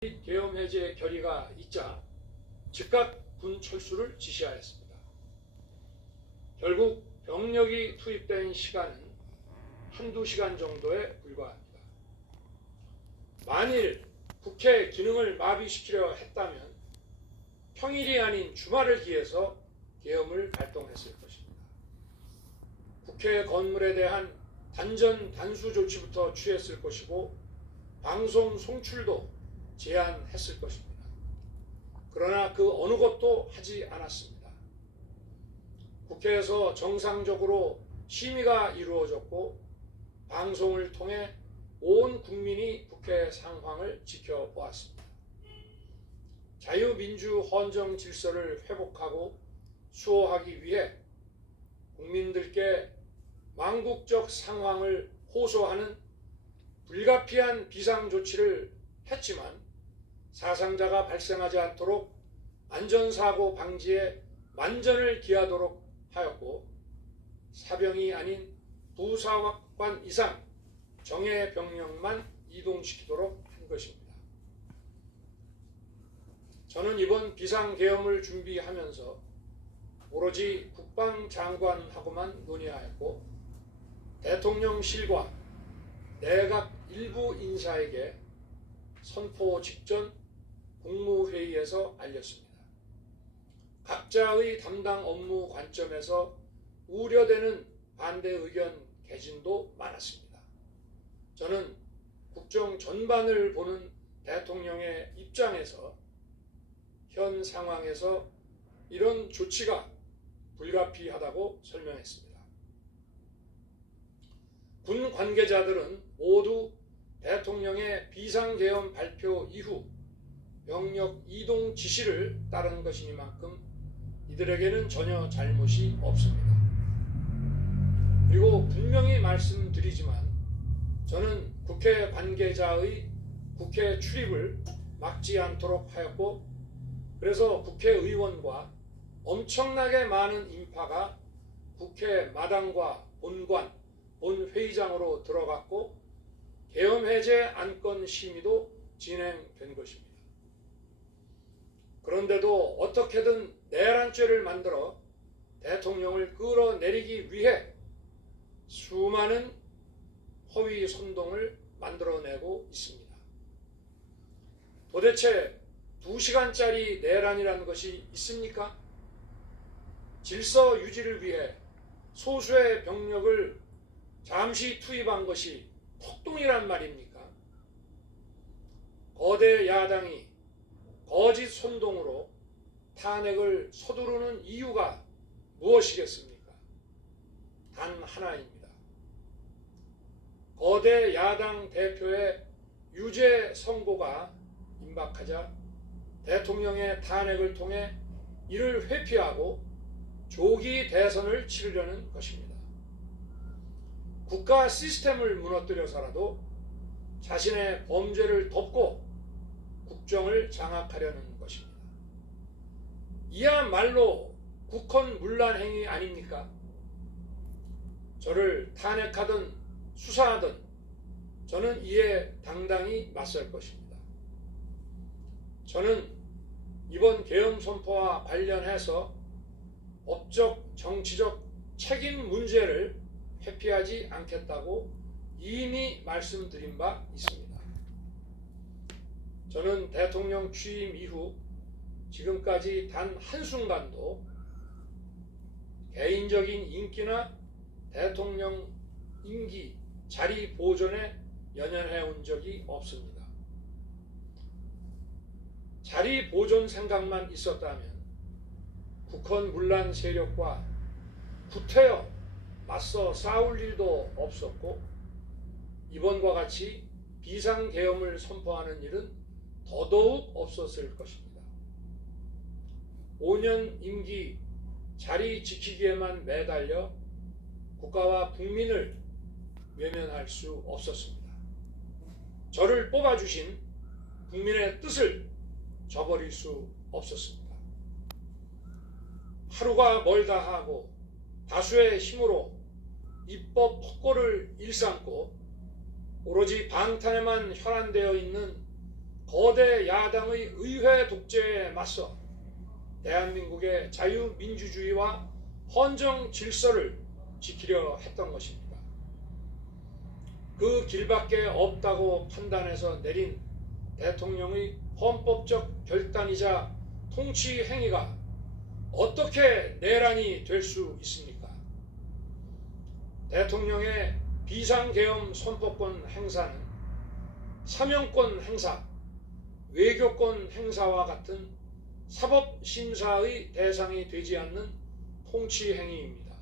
계엄 해제 결의가 있자 즉각 군 철수를 지시하였습니다. 결국 병력이 투입된 시간은 한두 시간 정도에 불과합니다. 만일 국회 기능을 마비시키려 했다면 평일이 아닌 주말을 기해서 계엄을 발동했을 것입니다. 국회 건물에 대한 단전 단수 조치부터 취했을 것이고 방송 송출도 제한했을 것입니다. 그러나 그 어느 것도 하지 않았습니다. 국회에서 정상적으로 심의가 이루어졌고 방송을 통해 온 국민이 국회 상황을 지켜보았습니다. 자유민주 헌정 질서를 회복하고 수호하기 위해 국민들께 망국적 상황을 호소하는 불가피한 비상조치를 했지만 사상자가 발생하지 않도록 안전사고 방지에 만전을 기하도록 하였고 사병이 아닌 부사관 이상 정예 병력만 이동시키도록 한 것입니다. 저는 이번 비상계엄을 준비하면서 오로지 국방장관하고만 논의하였고 대통령실과 내각 일부 인사에게 선포 직전 국무회의에서 알렸습니다. 각자의 담당 업무 관점에서 우려되는 반대 의견 개진도 많았습니다. 저는 국정 전반을 보는 대통령의 입장에서 현 상황에서 이런 조치가 불가피하다고 설명했습니다. 군 관계자들은 모두 대통령의 비상계엄 발표 이후 병력 이동 지시를 따른 것이니만큼 이들에게는 전혀 잘못이 없습니다. 그리고 분명히 말씀드리지만 저는 국회 관계자의 국회 출입을 막지 않도록 하였고 그래서 국회의원과 엄청나게 많은 인파가 국회 마당과 본관, 본회의장으로 들어갔고 계엄 해제 안건 심의도 진행된 것입니다. 그런데도 어떻게든 내란죄를 만들어 대통령을 끌어내리기 위해 수많은 허위 선동을 만들어내고 있습니다. 도대체 2시간짜리 내란이라는 것이 있습니까? 질서 유지를 위해 소수의 병력을 잠시 투입한 것이 폭동이란 말입니까? 거대 야당이 거짓 선동으로 탄핵을 서두르는 이유가 무엇이겠습니까? 단 하나입니다. 거대 야당 대표의 유죄 선고가 임박하자 대통령의 탄핵을 통해 이를 회피하고 조기 대선을 치르려는 것입니다. 국가 시스템을 무너뜨려서라도 자신의 범죄를 덮고 국정을 장악하려는 것입니다. 이야말로 국헌문란 행위 아닙니까? 저를 탄핵하든 수사하든 저는 이에 당당히 맞설 것입니다. 저는 이번 계엄 선포와 관련해서 법적, 정치적 책임 문제를 회피하지 않겠다고 이미 말씀드린 바 있습니다. 저는 대통령 취임 이후 지금까지 단 한순간도 개인적인 인기나 대통령 임기 자리 보존에 연연해 온 적이 없습니다. 자리 보존 생각만 있었다면 국헌문란 세력과 구태여 맞서 싸울 일도 없었고 이번과 같이 비상계엄을 선포하는 일은 더더욱 없었을 것입니다. 5년 임기 자리 지키기에만 매달려 국가와 국민을 외면할 수 없었습니다. 저를 뽑아주신 국민의 뜻을 저버릴 수 없었습니다. 하루가 멀다 하고 다수의 힘으로 입법 폭거를 일삼고 오로지 방탄에만 혈안되어 있는 거대 야당의 의회 독재에 맞서 대한민국의 자유민주주의와 헌정 질서를 지키려 했던 것입니다. 그 길밖에 없다고 판단해서 내린 대통령의 헌법적 결단이자 통치 행위가 어떻게 내란이 될 수 있습니까? 대통령의 비상계엄 선포권 행사는 사명권 행사, 외교권 행사와 같은 사법심사의 대상이 되지 않는 통치 행위입니다.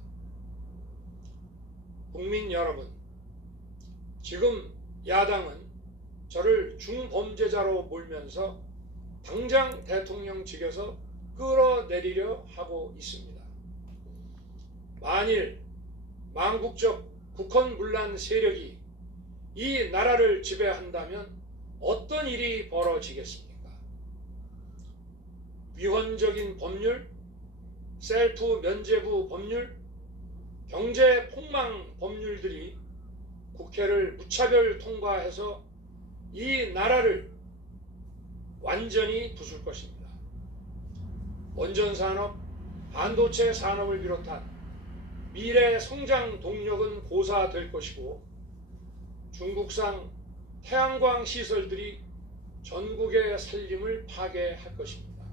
국민 여러분, 지금 야당은 저를 중범죄자로 몰면서 당장 대통령직에서 끌어내리려 하고 있습니다. 만일 망국적 국헌문란 세력이 이 나라를 지배한다면 어떤 일이 벌어지겠습니까? 위헌적인 법률, 셀프 면죄부 법률, 경제 폭망 법률들이 국회를 무차별 통과해서 이 나라를 완전히 부술 것입니다. 원전산업, 반도체 산업을 비롯한 미래 성장 동력은 고사될 것이고 중국산 태양광 시설들이 전국의 살림을 파괴할 것입니다.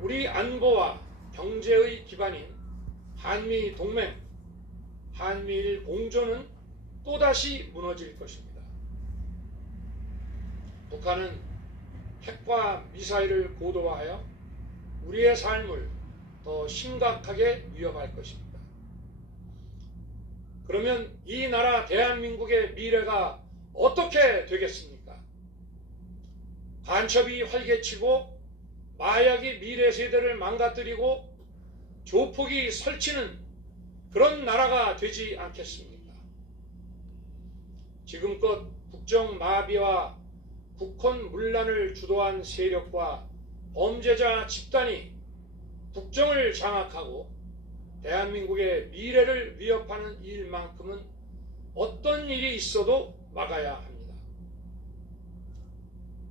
우리 안보와 경제의 기반인 한미 동맹, 한미일 공조는 또다시 무너질 것입니다. 북한은 핵과 미사일을 고도화하여 우리의 삶을 더 심각하게 위협할 것입니다. 그러면 이 나라 대한민국의 미래가 어떻게 되겠습니까? 간첩이 활개치고 마약이 미래 세대를 망가뜨리고 조폭이 설치는 그런 나라가 되지 않겠습니까? 지금껏 국정 마비와 국헌 문란을 주도한 세력과 범죄자 집단이 국정을 장악하고 대한민국의 미래를 위협하는 일만큼은 어떤 일이 있어도 막아야 합니다.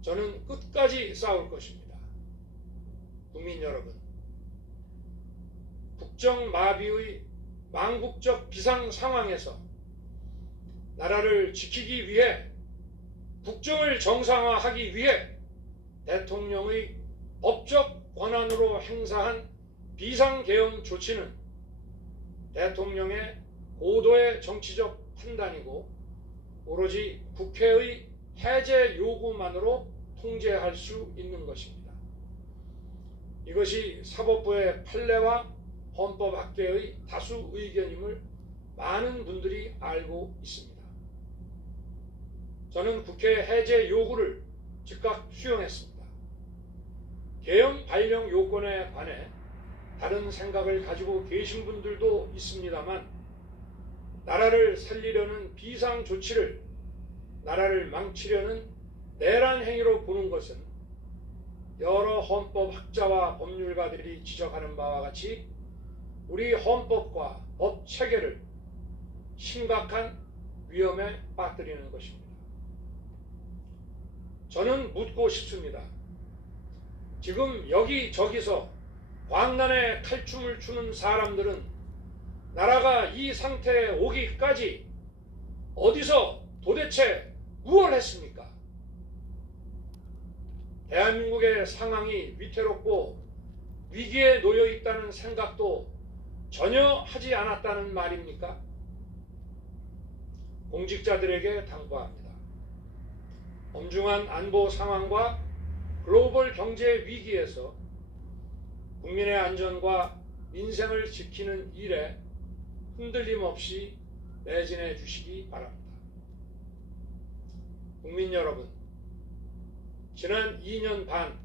저는 끝까지 싸울 것입니다. 국민 여러분, 국정 마비의 망국적 비상 상황에서 나라를 지키기 위해 국정을 정상화하기 위해 대통령의 법적 권한으로 행사한 비상계엄 조치는 대통령의 고도의 정치적 판단이고 오로지 국회의 해제 요구만으로 통제할 수 있는 것입니다. 이것이 사법부의 판례와 헌법학계의 다수 의견임을 많은 분들이 알고 있습니다. 저는 국회 해제 요구를 즉각 수용했습니다. 계엄 발령 요건에 관해 다른 생각을 가지고 계신 분들도 있습니다만 나라를 살리려는 비상 조치를 나라를 망치려는 내란 행위로 보는 것은 여러 헌법학자와 법률가들이 지적하는 바와 같이 우리 헌법과 법 체계를 심각한 위험에 빠뜨리는 것입니다. 저는 묻고 싶습니다. 지금 여기저기서 광란에 칼춤을 추는 사람들은 나라가 이 상태에 오기까지 어디서 도대체 무엇을 했습니까? 대한민국의 상황이 위태롭고 위기에 놓여 있다는 생각도 전혀 하지 않았다는 말입니까? 공직자들에게 당부합니다. 엄중한 안보 상황과 글로벌 경제 위기에서 국민의 안전과 민생을 지키는 일에 흔들림 없이 매진해 주시기 바랍니다. 국민 여러분, 지난 2년 반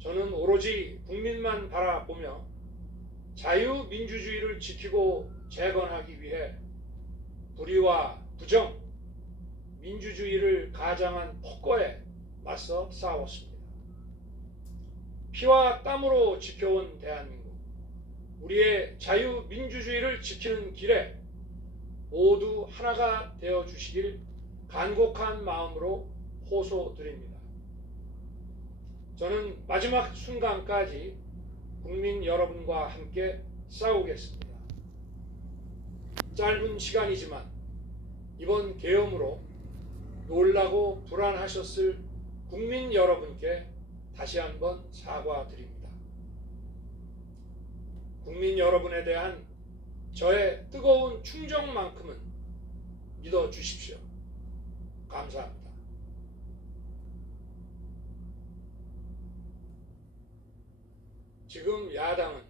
저는 오로지 국민만 바라보며 자유민주주의를 지키고 재건하기 위해 불의와 부정, 민주주의를 가장한 폭거에 맞서 싸웠습니다. 피와 땀으로 지켜온 대한민국, 우리의 자유민주주의를 지키는 길에 모두 하나가 되어 주시길 간곡한 마음으로 호소드립니다. 저는 마지막 순간까지 국민 여러분과 함께 싸우겠습니다. 짧은 시간이지만 이번 계엄으로 놀라고 불안하셨을 국민 여러분께 다시 한번 사과드립니다. 국민 여러분에 대한 저의 뜨거운 충정만큼은 믿어 주십시오. 감사합니다. 지금 야당은